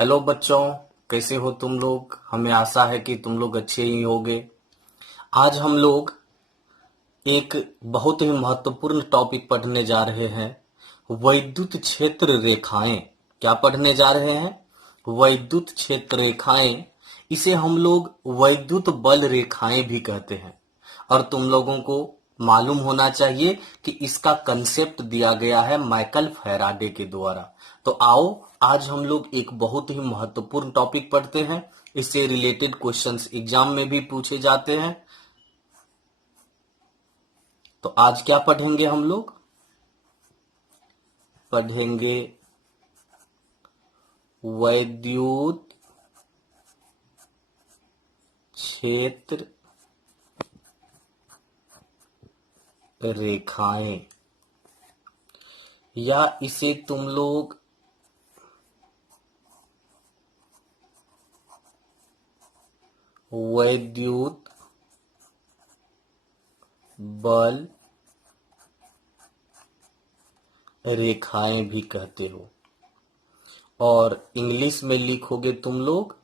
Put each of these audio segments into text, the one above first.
Hello बच्चों, कैसे हो तुम लोग। हमें आशा है कि तुम लोग अच्छे ही होगे। आज हम लोग एक बहुत ही महत्वपूर्ण टॉपिक पढ़ने जा रहे हैं, वैद्युत क्षेत्र रेखाएं। क्या पढ़ने जा रहे हैं? वैद्युत क्षेत्र रेखाएं। इसे हम लोग वैद्युत बल रेखाएं भी कहते हैं। और तुम लोगों को मालूम होना चाहिए कि इसका कंसेप्ट दिया गया है माइकल फैराडे के द्वारा। तो आओ, आज हम लोग एक बहुत ही महत्वपूर्ण टॉपिक पढ़ते हैं। इससे रिलेटेड क्वेश्चंस एग्जाम में भी पूछे जाते हैं। तो आज क्या पढ़ेंगे हम लोग? पढ़ेंगे वैद्युत क्षेत्र रेखाएं, या इसे तुम लोग वैद्युत बल रेखाएं भी कहते हो। और इंग्लिश में लिखोगे तुम लोग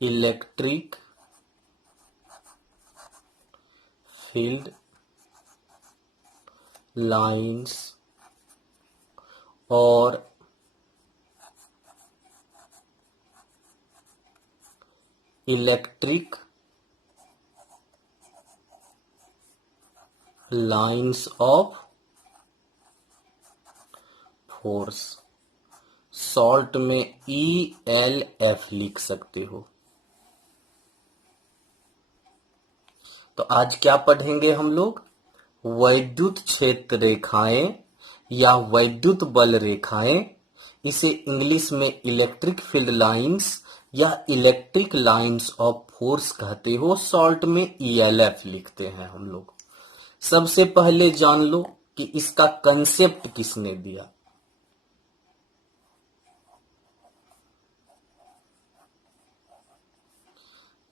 इलेक्ट्रिक फील्ड लाइंस और electric lines of force. Short में ELF लिख सकते हो। तो आज क्या पढ़ेंगे हम लोग? वैद्युत क्षेत्र रेखाएं या वैद्युत बल रेखाएं। इसे इंग्लिश में इलेक्ट्रिक फील्ड लाइंस या इलेक्ट्रिक लाइंस ऑफ फोर्स कहते हो। शॉर्ट में ELF लिखते हैं हम लोग। सबसे पहले जान लो कि इसका कंसेप्ट किसने दिया।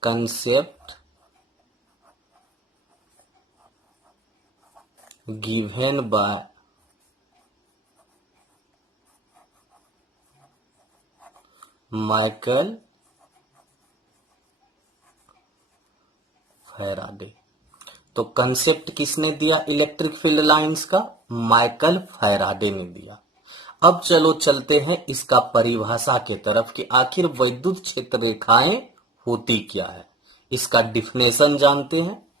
Concept given by Michael Faraday. तो कंसेप्ट किसने दिया इलेक्ट्रिक फील्ड लाइंस का? माइकल फैराडे ने दिया। अब चलो चलते हैं इसका परिभाषा के तरफ कि आखिर वैद्युत क्षेत्र रेखाएं होती क्या है। इसका डिफिनेशन जानते हैं।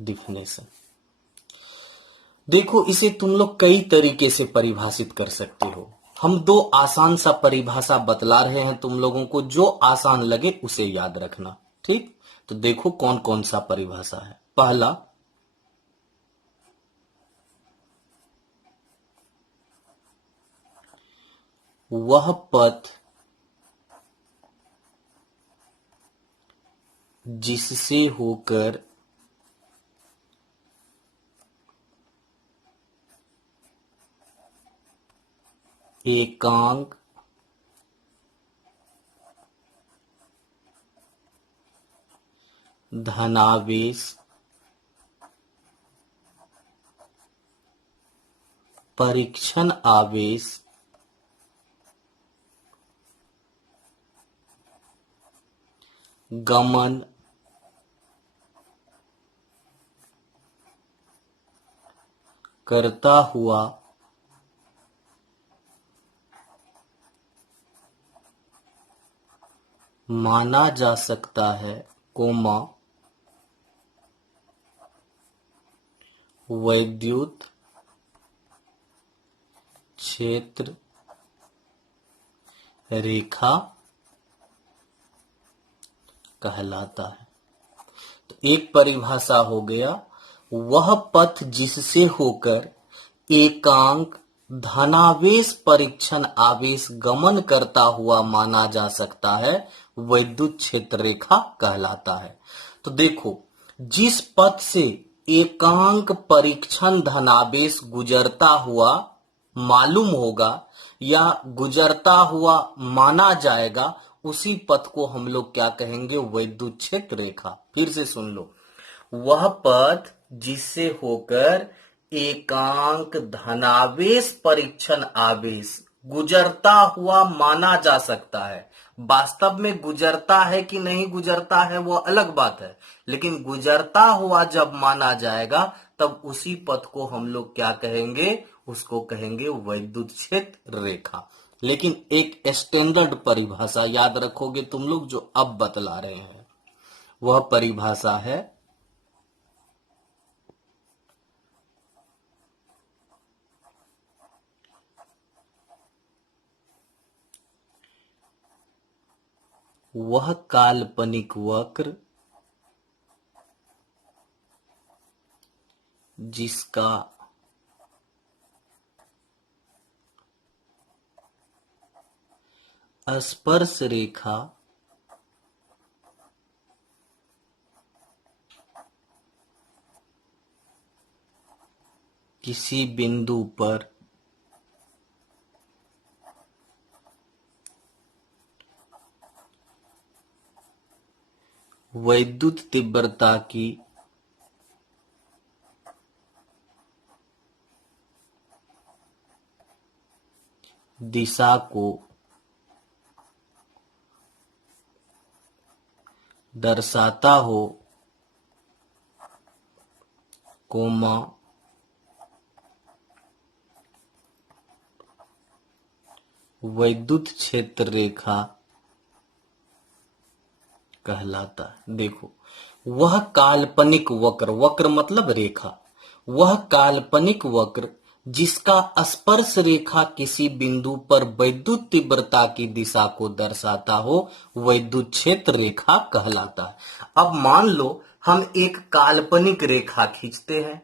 डिफिनेशन देखो, इसे तुम लोग कई तरीके से परिभाषित कर सकते हो। हम दो आसान सा परिभाषा बतला रहे हैं तुम लोगों को, जो आसान लगे उसे याद रखना। ठीक, तो देखो कौन कौन सा परिभाषा है। पहला, वह पथ जिससे होकर एकांक धनावेश परीक्षण आवेश गमन करता हुआ माना जा सकता है, कोमा वैद्युत क्षेत्र रेखा कहलाता है। तो एक परिभाषा हो गया, वह पथ जिससे होकर एकांक धनावेश परीक्षण आवेश गमन करता हुआ माना जा सकता है, वैद्युत क्षेत्र रेखा कहलाता है। तो देखो, जिस पथ से एकांक परीक्षण धनावेश गुजरता हुआ मालूम होगा या गुजरता हुआ माना जाएगा, उसी पथ को हम लोग क्या कहेंगे? वैद्युत क्षेत्र रेखा। फिर से सुन लो, वह पथ जिससे होकर एकांक धनावेश परीक्षण आवेश गुजरता हुआ माना जा सकता है। वास्तव में गुजरता है कि नहीं गुजरता है वह अलग बात है, लेकिन गुजरता हुआ जब माना जाएगा तब उसी पथ को हम लोग क्या कहेंगे, उसको कहेंगे वैद्युत क्षेत्र रेखा। लेकिन एक स्टैंडर्ड परिभाषा याद रखोगे तुम लोग जो अब बतला रहे हैं, वह परिभाषा है वह काल्पनिक वक्र जिसका स्पर्श रेखा किसी बिंदु पर वैद्युत तीव्रता की दिशा को दर्शाता हो, कोमा वैद्युत क्षेत्र रेखा कहलाता है। देखो, वह काल्पनिक वक्र, वक्र मतलब रेखा, वह काल्पनिक वक्र जिसका स्पर्श रेखा किसी बिंदु पर वैद्युत तीव्रता की दिशा को दर्शाता हो, वैद्युत क्षेत्र रेखा कहलाता है। अब मान लो हम एक काल्पनिक रेखा खींचते हैं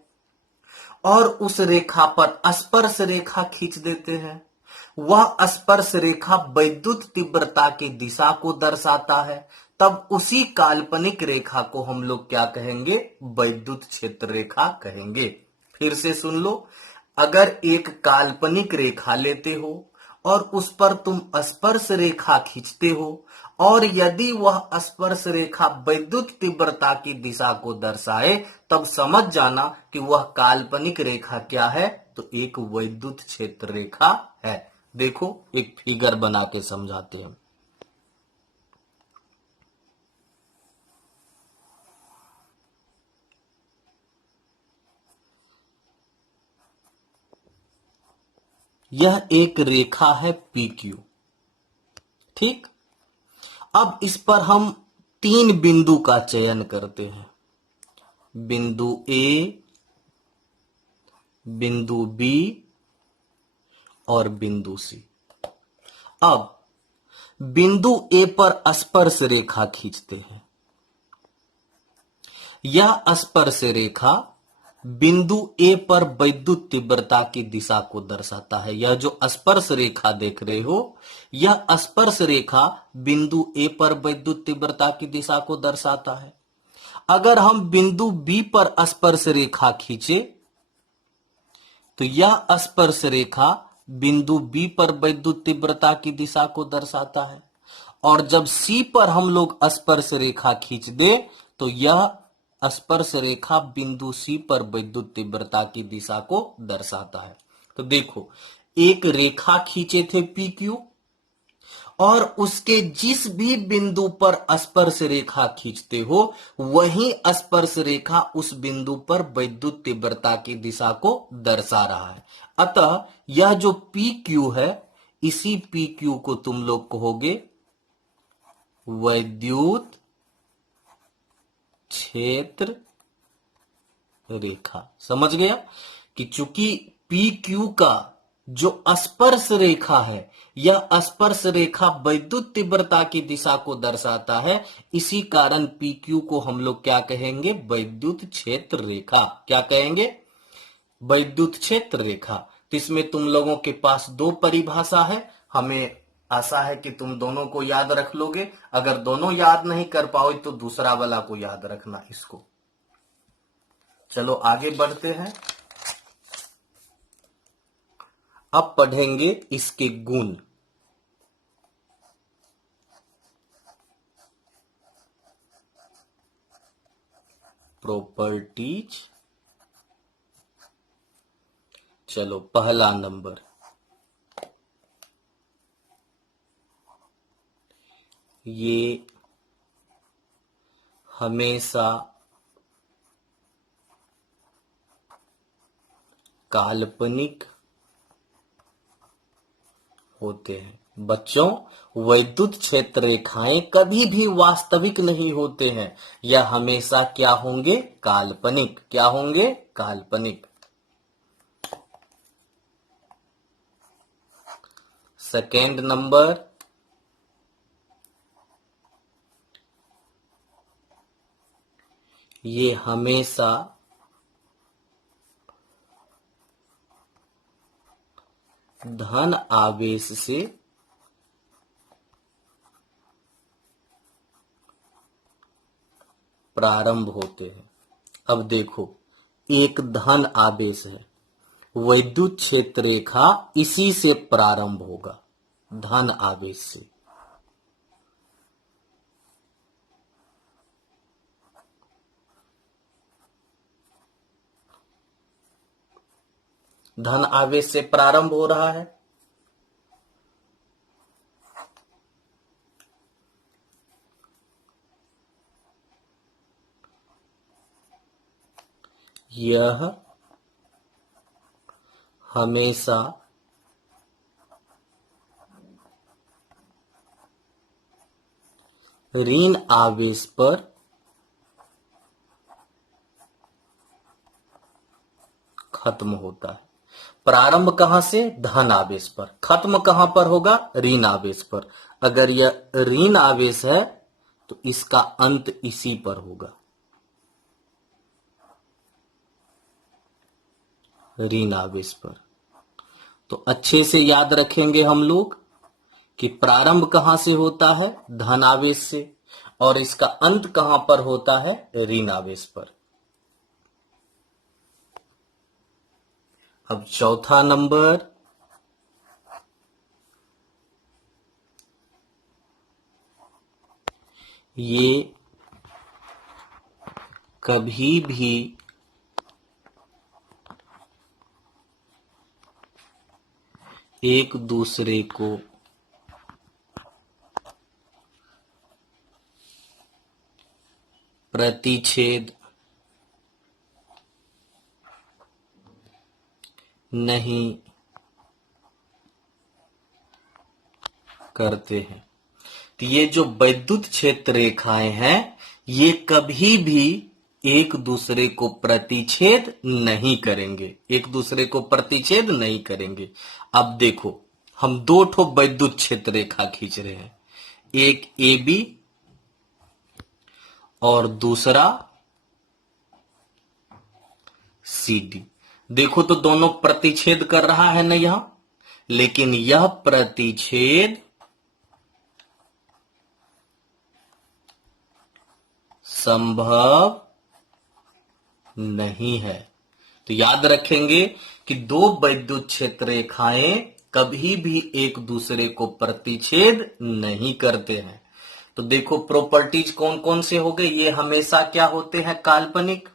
और उस रेखा पर स्पर्श रेखा खींच देते हैं। वह स्पर्श रेखा वैद्युत तीव्रता की दिशा को दर्शाता है, तब उसी काल्पनिक रेखा को हम लोग क्या कहेंगे, वैद्युत क्षेत्र रेखा कहेंगे। फिर से सुन लो, अगर एक काल्पनिक रेखा लेते हो और उस पर तुम स्पर्श रेखा खींचते हो और यदि वह स्पर्श रेखा वैद्युत तीव्रता की दिशा को दर्शाए, तब समझ जाना कि वह काल्पनिक रेखा क्या है, तो एक वैद्युत क्षेत्र रेखा है। देखो, एक फिगर बना के समझाते हैं। यह एक रेखा है PQ, ठीक। अब इस पर हम 3 बिंदु का चयन करते हैं, बिंदु A, बिंदु B और बिंदु C। अब बिंदु A पर स्पर्श रेखा खींचते हैं। यह स्पर्श रेखा बिंदु A पर वैद्युत तीव्रता की दिशा को दर्शाता है। यह जो स्पर्श रेखा देख रहे हो, यह स्पर्श रेखा बिंदु A पर वैद्युत तीव्रता की दिशा को दर्शाता है। अगर हम बिंदु B पर स्पर्श रेखा खींचे तो यह स्पर्श रेखा बिंदु B पर वैद्युत तीव्रता की दिशा को दर्शाता है, और जब C पर हम लोग स्पर्श रेखा खींच दे तो यह स्पर्श रेखा बिंदु C पर वैद्युत तीव्रता की दिशा को दर्शाता है। तो देखो, एक रेखा खींचे थे PQ और उसके जिस भी बिंदु पर स्पर्श रेखा खींचते हो, वही स्पर्श रेखा उस बिंदु पर वैद्युत तीव्रता की दिशा को दर्शा रहा है। अतः यह जो PQ है, इसी PQ को तुम लोग कहोगे वैद्युत क्षेत्र रेखा। समझ गया कि चूंकि PQ का जो स्पर्श रेखा है, यह स्पर्श रेखा वैद्युत तीव्रता की दिशा को दर्शाता है, इसी कारण PQ को हम लोग क्या कहेंगे, वैद्युत क्षेत्र रेखा। क्या कहेंगे, वैद्युत क्षेत्र रेखा। तो इसमें तुम लोगों के पास 2 परिभाषा है। हमें आशा है कि तुम दोनों को याद रख लोगे। अगर दोनों याद नहीं कर पाओ तो दूसरा वाला को याद रखना इसको। चलो आगे बढ़ते हैं। अब पढ़ेंगे इसके गुण। प्रॉपर्टीज। चलो पहला नंबर, ये हमेशा काल्पनिक होते हैं। बच्चों, वैद्युत क्षेत्र रेखाएं कभी भी वास्तविक नहीं होते हैं, यह हमेशा क्या होंगे? काल्पनिक। क्या होंगे? काल्पनिक। सेकेंड नंबर, ये हमेशा धन आवेश से प्रारंभ होते हैं। अब देखो, एक धन आवेश है, वैद्युत क्षेत्र रेखा इसी से प्रारंभ होगा, धन आवेश से। धन आवेश से प्रारंभ हो रहा है। यह हमेशा ऋण आवेश पर खत्म होता है। प्रारंभ कहां से? धन आवेश पर। खत्म कहां पर होगा? ऋण आवेश पर। अगर यह ऋण आवेश है तो इसका अंत इसी पर होगा, ऋण आवेश पर। तो अच्छे से याद रखेंगे हम लोग कि प्रारंभ कहां से होता है? धन आवेश से, और इसका अंत कहां पर होता है? ऋण आवेश पर। अब चौथा नंबर, ये कभी भी एक दूसरे को प्रतिच्छेद नहीं करते हैं। तो ये जो वैद्युत क्षेत्र रेखाएं हैं, ये कभी भी एक दूसरे को प्रतिच्छेद नहीं करेंगे, एक दूसरे को प्रतिच्छेद नहीं करेंगे। अब देखो, हम दो ठो वैद्युत क्षेत्र रेखा खींच रहे हैं, एक ए बी और दूसरा सी डी। देखो तो दोनों प्रतिच्छेद कर रहा है ना यहां, लेकिन यह प्रतिच्छेद संभव नहीं है। तो याद रखेंगे कि दो वैद्युत क्षेत्र रेखाएं कभी भी एक दूसरे को प्रतिच्छेद नहीं करते हैं। तो देखो प्रॉपर्टीज कौन कौन से हो गए? ये हमेशा क्या होते हैं? काल्पनिक।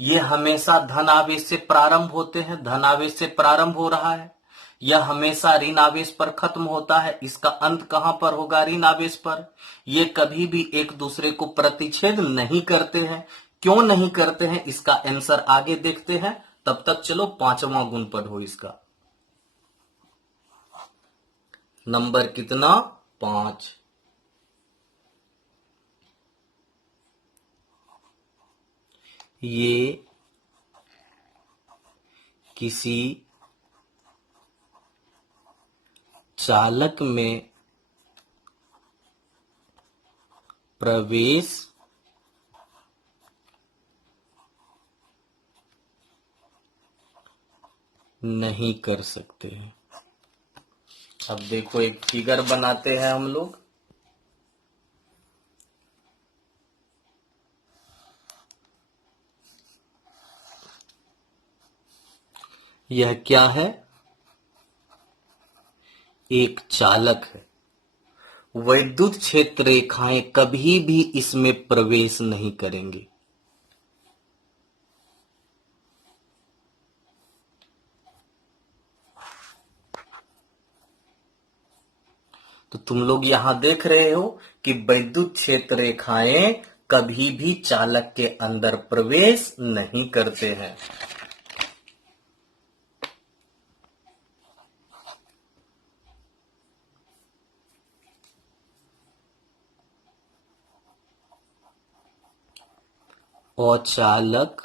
ये हमेशा धन आवेश से प्रारंभ होते हैं, धन आवेश से प्रारंभ हो रहा है। यह हमेशा ऋण आवेश पर खत्म होता है, इसका अंत कहां पर होगा? ऋण आवेश पर। ये कभी भी एक दूसरे को प्रतिच्छेद नहीं करते हैं। क्यों नहीं करते हैं, इसका आंसर आगे देखते हैं। तब तक चलो पांचवां गुण पढ़ो इसका। नंबर कितना? 5। ये किसी चालक में प्रवेश नहीं कर सकते हैं। अब देखो एक फिगर बनाते हैं हम लोग। यह क्या है? एक चालक है। वैद्युत क्षेत्र रेखाएं कभी भी इसमें प्रवेश नहीं करेंगे। तो तुम लोग यहां देख रहे हो कि वैद्युत क्षेत्र रेखाएं कभी भी चालक के अंदर प्रवेश नहीं करते हैं। और चालक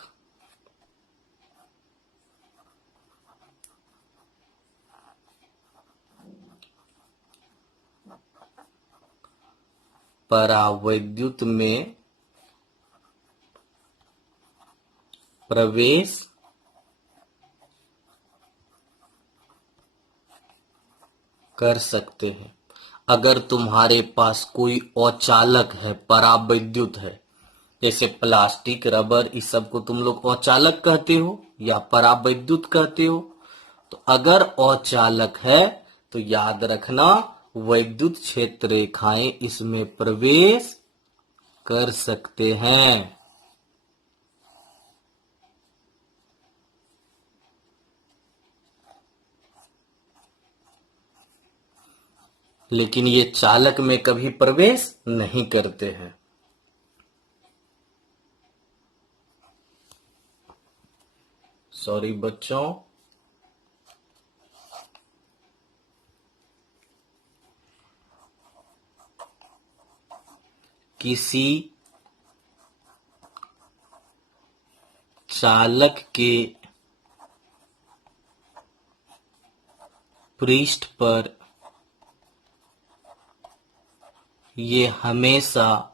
परावैद्युत में प्रवेश कर सकते हैं। अगर तुम्हारे पास कोई अचालक है, परावैद्युत है, जैसे प्लास्टिक, रबर, इस सब को तुम लोग अचालक कहते हो या परावैद्युत कहते हो। तो अगर अचालक है तो याद रखना वैद्युत क्षेत्र रेखाएं इसमें प्रवेश कर सकते हैं। लेकिन ये चालक में कभी प्रवेश नहीं करते हैं। सॉरी बच्चों, किसी चालक के पृष्ठ पर ये हमेशा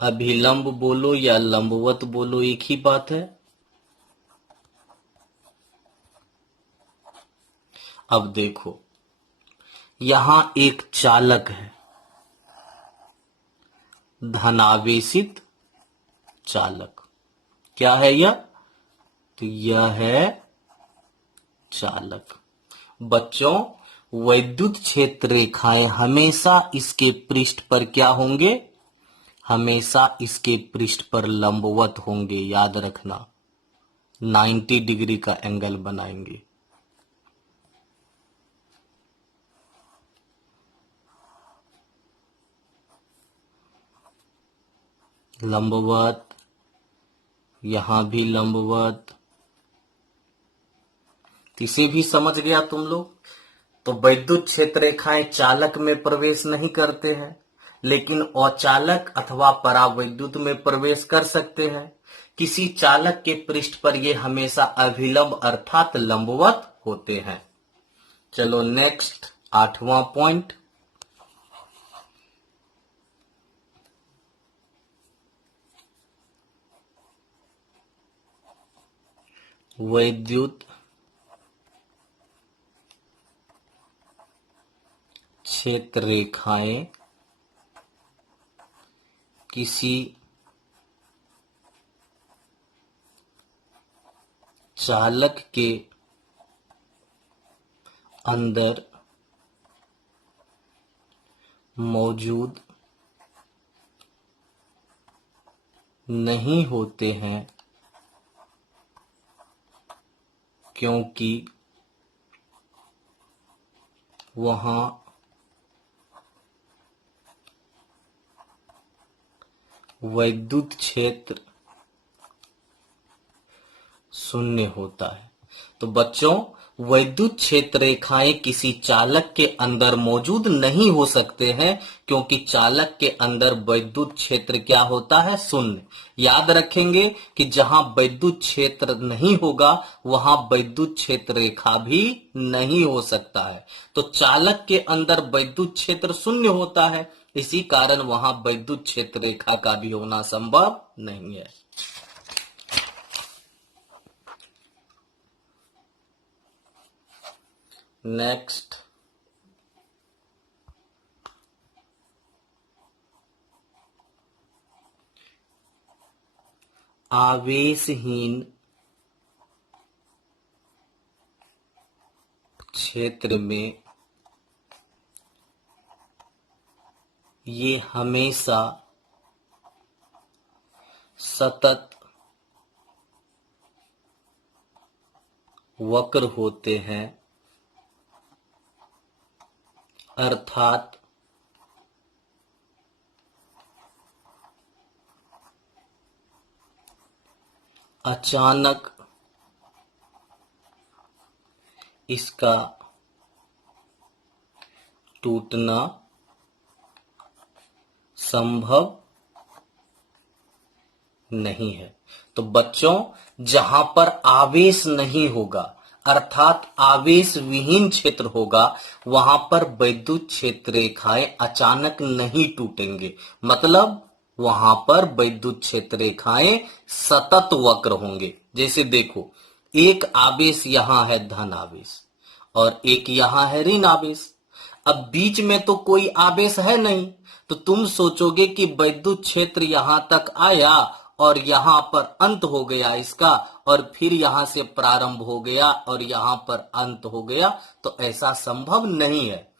अभिलंब बोलो या लंबवत बोलो, एक ही बात है। अब देखो, यहां एक चालक है, धनावेशित चालक। क्या है यह? तो यह है चालक। बच्चों, वैद्युत क्षेत्र रेखाएं हमेशा इसके पृष्ठ पर क्या होंगे? हमेशा इसके पृष्ठ पर लंबवत होंगे। याद रखना, 90 डिग्री का एंगल बनाएंगे। लंबवत, यहां भी लंबवत। इसे भी समझ गया तुम लोग? तो वैद्युत क्षेत्र रेखाएं चालक में प्रवेश नहीं करते हैं, लेकिन अचालक अथवा परावैद्युत में प्रवेश कर सकते हैं। किसी चालक के पृष्ठ पर ये हमेशा अभिलंब अर्थात लंबवत होते हैं। चलो नेक्स्ट, 8वां पॉइंट। वैद्युत क्षेत्र रेखाएं किसी चालक के अंदर मौजूद नहीं होते हैं, क्योंकि वहां वैद्युत क्षेत्र शून्य होता है। तो बच्चों, वैद्युत क्षेत्र रेखाएं किसी चालक के अंदर मौजूद नहीं हो सकते हैं, क्योंकि चालक के अंदर वैद्युत क्षेत्र क्या होता है? शून्य। याद रखेंगे कि जहां वैद्युत क्षेत्र नहीं होगा वहां वैद्युत क्षेत्र रेखा भी नहीं हो सकता है। तो चालक के अंदर वैद्युत क्षेत्र शून्य होता है, इसी कारण वहां वैद्युत क्षेत्र रेखा का भी होना संभव नहीं है। नेक्स्ट, आवेशहीन क्षेत्र में ये हमेशा सतत वक्र होते हैं, अर्थात अचानक इसका टूटना संभव नहीं है। तो बच्चों, जहां पर आवेश नहीं होगा अर्थात आवेश विहीन क्षेत्र होगा, वहां पर वैद्युत क्षेत्र रेखाएं अचानक नहीं टूटेंगे। मतलब वहां पर वैद्युत क्षेत्र रेखाएं सतत वक्र होंगे। जैसे देखो, एक आवेश यहां है धन आवेश और एक यहां है ऋण आवेश। अब बीच में तो कोई आवेश है नहीं, तो तुम सोचोगे कि वैद्युत क्षेत्र यहां तक आया और यहां पर अंत हो गया इसका, और फिर यहां से प्रारंभ हो गया और यहां पर अंत हो गया। तो ऐसा संभव नहीं है।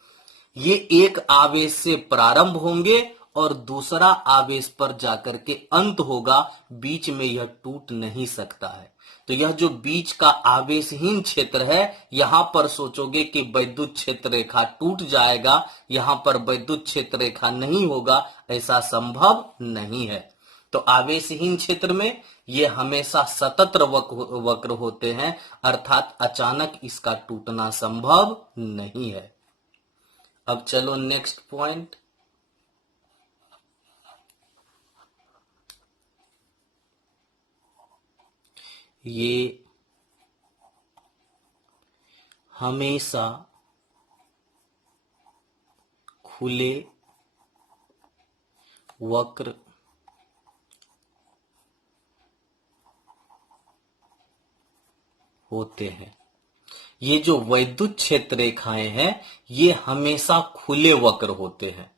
ये एक आवेश से प्रारंभ होंगे और दूसरा आवेश पर जाकर के अंत होगा। बीच में यह टूट नहीं सकता है। तो यह जो बीच का आवेशहीन क्षेत्र है, यहां पर सोचोगे कि वैद्युत क्षेत्र रेखा टूट जाएगा, यहां पर वैद्युत क्षेत्र रेखा नहीं होगा, ऐसा संभव नहीं है। तो आवेशहीन क्षेत्र में ये हमेशा सतत वक्र होते हैं, अर्थात अचानक इसका टूटना संभव नहीं है। अब चलो नेक्स्ट पॉइंट। ये हमेशा खुले वक्र होते हैं। ये जो वैद्युत क्षेत्र रेखाएं हैं, ये हमेशा खुले वक्र होते हैं,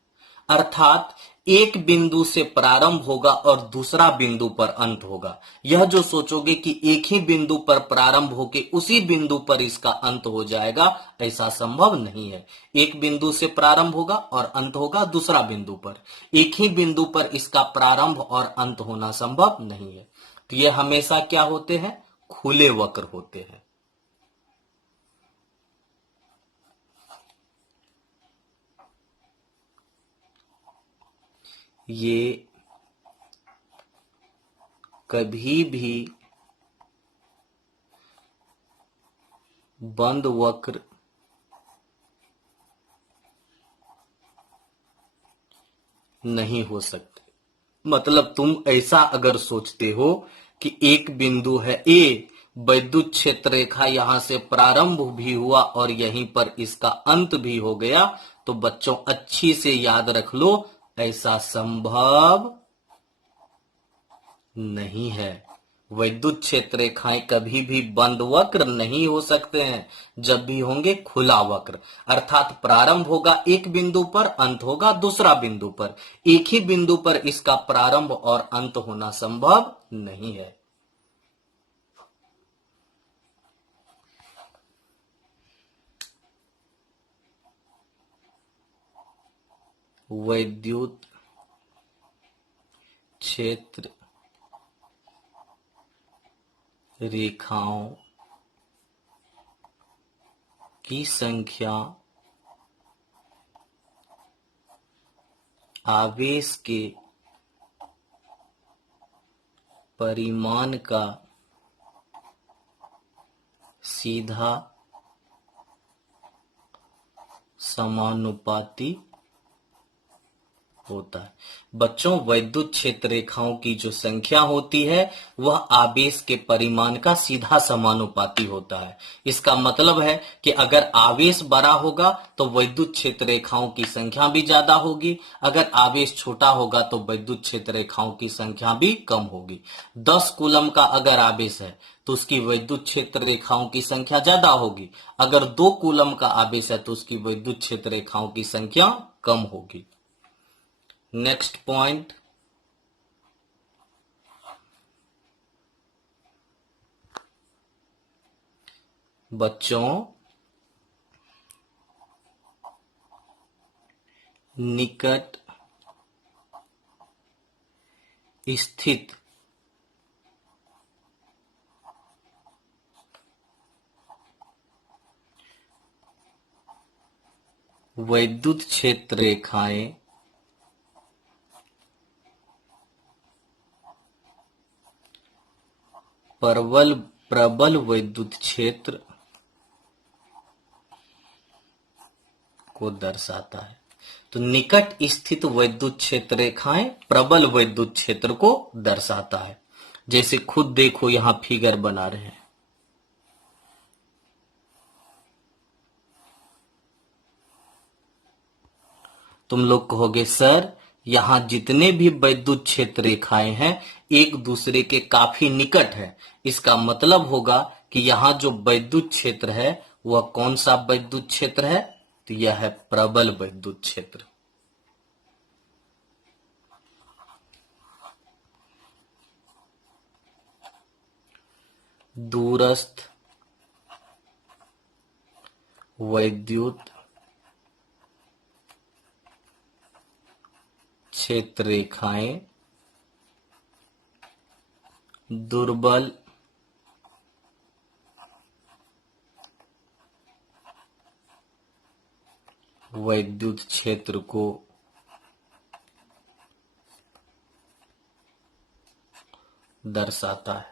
अर्थात एक बिंदु से प्रारंभ होगा और दूसरा बिंदु पर अंत होगा। यह जो सोचोगे कि एक ही बिंदु पर प्रारंभ होके उसी बिंदु पर इसका अंत हो जाएगा, ऐसा संभव नहीं है। एक बिंदु से प्रारंभ होगा और अंत होगा दूसरा बिंदु पर। एक ही बिंदु पर इसका प्रारंभ और अंत होना संभव नहीं है। तो ये हमेशा क्या होते हैं? खुले वक्र होते हैं। ये कभी भी बंद वक्र नहीं हो सकते। मतलब तुम ऐसा अगर सोचते हो कि एक बिंदु है ए, वैद्युत क्षेत्र रेखा यहां से प्रारंभ भी हुआ और यहीं पर इसका अंत भी हो गया, तो बच्चों अच्छी से याद रख लो, ऐसा संभव नहीं है। वैद्युत क्षेत्र रेखाएं कभी भी बंद वक्र नहीं हो सकते हैं। जब भी होंगे खुला वक्र, अर्थात प्रारंभ होगा एक बिंदु पर, अंत होगा दूसरा बिंदु पर। एक ही बिंदु पर इसका प्रारंभ और अंत होना संभव नहीं है। वैद्युत क्षेत्र रेखाओं की संख्या आवेश के परिमाण का सीधा समानुपाती होता है। बच्चों, वैद्युत क्षेत्र रेखाओं की जो संख्या होती है वह आवेश के परिमाण का सीधा समानुपाती होता है। इसका मतलब है कि अगर आवेश बड़ा होगा तो वैद्युत क्षेत्र रेखाओं की संख्या भी ज्यादा होगी, अगर आवेश छोटा होगा तो वैद्युत क्षेत्र रेखाओं की संख्या भी कम होगी। 10 कूलम का अगर आवेश है तो उसकी वैद्युत क्षेत्र रेखाओं की संख्या ज्यादा होगी, अगर 2 कूलम का आवेश है तो उसकी वैद्युत क्षेत्र रेखाओं की संख्या कम होगी। नेक्स्ट पॉइंट, बच्चों निकट स्थित वैद्युत क्षेत्र रेखाएं प्रबल वैद्युत क्षेत्र को दर्शाता है। तो निकट स्थित वैद्युत क्षेत्र रेखाएं प्रबल वैद्युत क्षेत्र को दर्शाता है। जैसे खुद देखो यहां फिगर बना रहे हैं। तुम लोग कहोगे सर यहां जितने भी वैद्युत क्षेत्र रेखाएं हैं एक दूसरे के काफी निकट है, इसका मतलब होगा कि यहां जो वैद्युत क्षेत्र है वह कौन सा वैद्युत क्षेत्र है? तो यह है प्रबल वैद्युत क्षेत्र। दूरस्थ वैद्युत क्षेत्र रेखाएं दुर्बल वैद्युत क्षेत्र को दर्शाता है।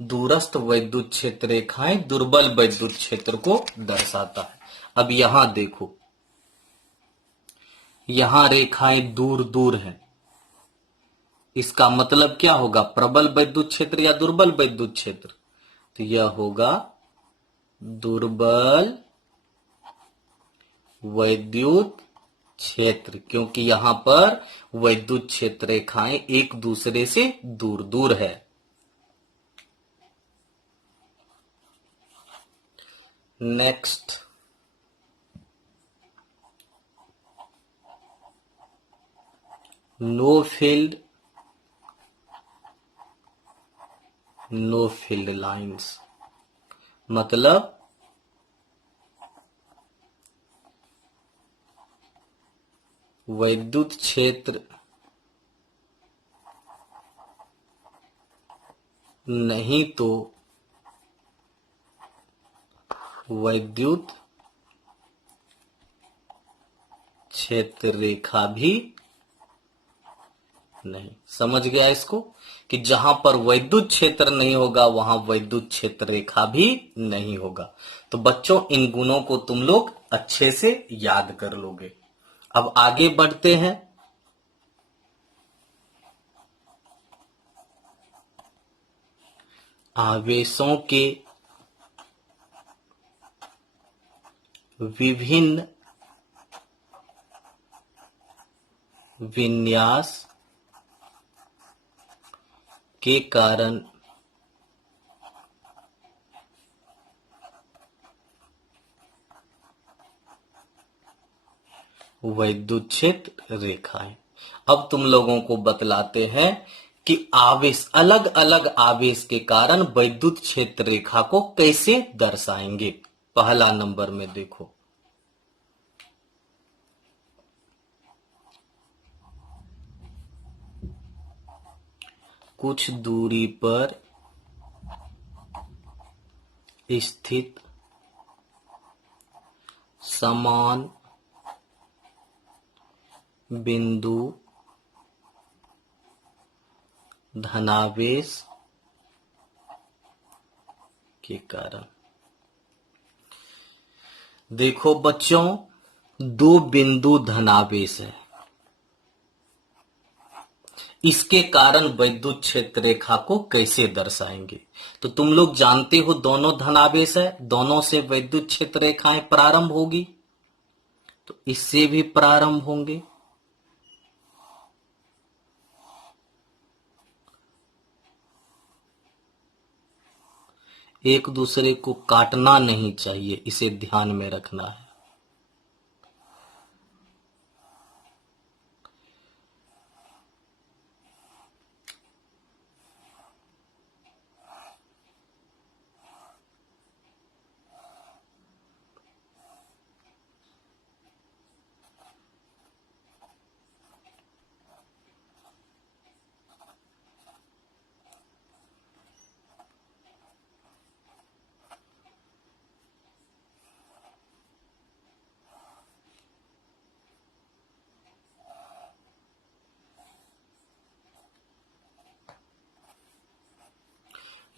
दूरस्थ वैद्युत क्षेत्र रेखाएं दुर्बल वैद्युत क्षेत्र को दर्शाता है। अब यहां देखो, यहां रेखाएं दूर दूर हैं, इसका मतलब क्या होगा? प्रबल वैद्युत क्षेत्र या दुर्बल वैद्युत क्षेत्र? तो यह होगा दुर्बल वैद्युत क्षेत्र, क्योंकि यहां पर वैद्युत क्षेत्र रेखाएं एक दूसरे से दूर दूर है। नेक्स्ट, नो फील्ड लाइंस, मतलब वैद्युत क्षेत्र नहीं तो वैद्युत क्षेत्र रेखा भी नहीं। समझ गया इसको कि जहां पर वैद्युत क्षेत्र नहीं होगा वहां वैद्युत क्षेत्र रेखा भी नहीं होगा। तो बच्चों इन गुणों को तुम लोग अच्छे से याद कर लोगे। अब आगे बढ़ते हैं। आवेशों के विभिन्न विन्यास के कारण वैद्युत क्षेत्र रेखाएं। अब तुम लोगों को बतलाते हैं कि आवेश, अलग अलग आवेश के कारण वैद्युत क्षेत्र रेखा को कैसे दर्शाएंगे। पहला नंबर में देखो, कुछ दूरी पर स्थित समान बिंदु धनावेश के कारण। देखो बच्चों, दो बिंदु धनावेश है, इसके कारण वैद्युत क्षेत्र रेखा को कैसे दर्शाएंगे? तो तुम लोग जानते हो दोनों धनावेश है, दोनों से वैद्युत क्षेत्र रेखाएं प्रारंभ होगी, तो इससे भी प्रारंभ होंगे। एक दूसरे को काटना नहीं चाहिए, इसे ध्यान में रखना है।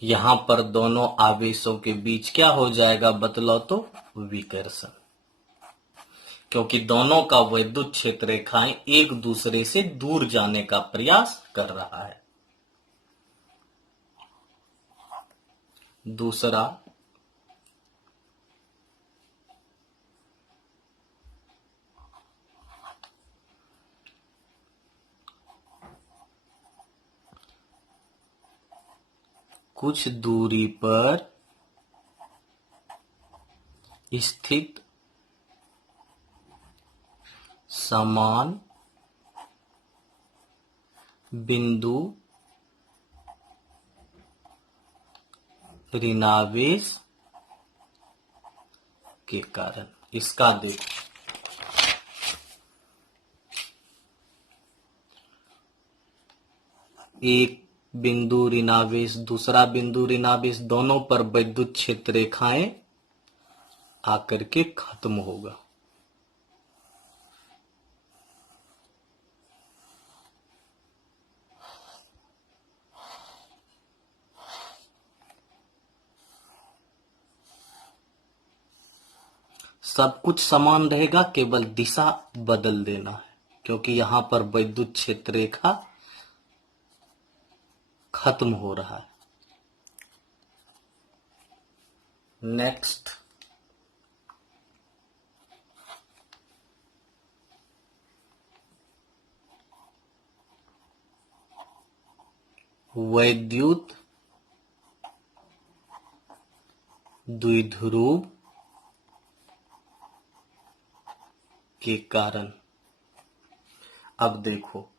यहां पर दोनों आवेशों के बीच क्या हो जाएगा बतलाओ तो? विकर्षण। क्योंकि दोनों का वैद्युत क्षेत्र रेखाएं एक दूसरे से दूर जाने का प्रयास कर रहा है। दूसरा, कुछ दूरी पर स्थित समान बिंदु ऋणावेश के कारण। इसका देखो, एक बिंदु ऋणावेश, दूसरा बिंदु ऋणावेश, दोनों पर वैद्युत क्षेत्र रेखाएं आकर के खत्म होगा। सब कुछ समान रहेगा, केवल दिशा बदल देना है, क्योंकि यहां पर वैद्युत क्षेत्र रेखा खत्म हो रहा है। नेक्स्ट, वैद्युत द्विध्रुव के कारण। अब देखो,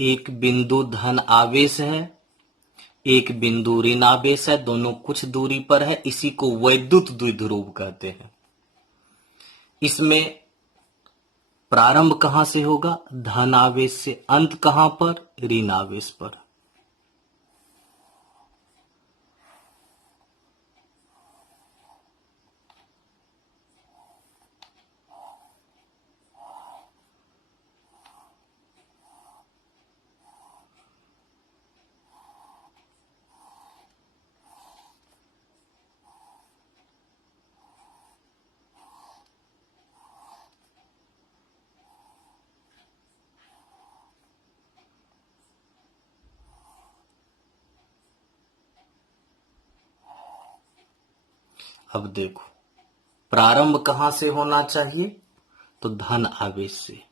एक बिंदु धन आवेश है, एक बिंदु ऋण आवेश है, दोनों कुछ दूरी पर है, इसी को वैद्युत द्विध्रुव कहते हैं। इसमें प्रारंभ कहां से होगा? धन आवेश से। अंत कहां पर? ऋण आवेश पर। अब देखो, प्रारंभ कहां से होना चाहिए? तो धन आवेश से।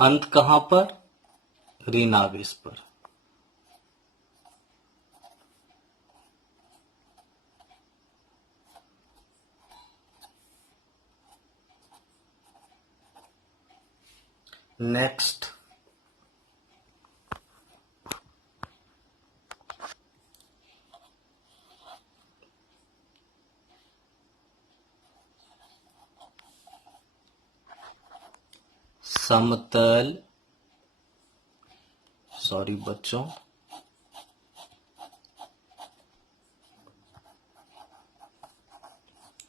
अंत कहां पर? ऋण आवेश पर। नेक्स्ट, समतल, सॉरी बच्चों,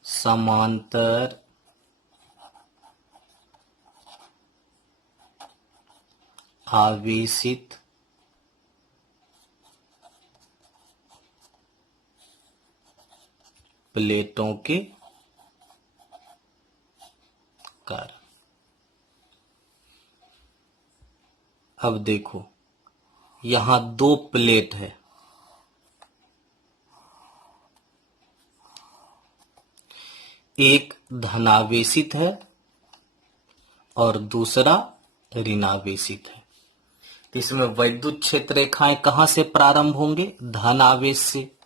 समांतर आवेशित प्लेटों के कारण। अब देखो, यहां दो प्लेट है, एक धनावेशित है और दूसरा ऋणावेशित है। इसमें वैद्युत क्षेत्र रेखाएं कहां से प्रारंभ होंगे? धन आवेश से।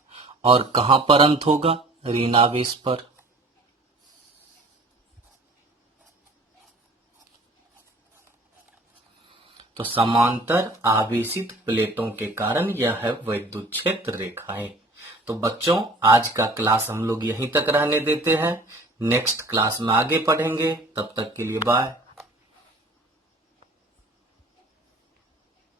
और कहां पर अंत होगा? ऋणावेश पर। तो समांतर आवेशित प्लेटों के कारण यह है वैद्युत क्षेत्र रेखाएं। तो बच्चों, आज का क्लास हम लोग यहीं तक रहने देते हैं। नेक्स्ट क्लास में आगे पढ़ेंगे। तब तक के लिए बाय।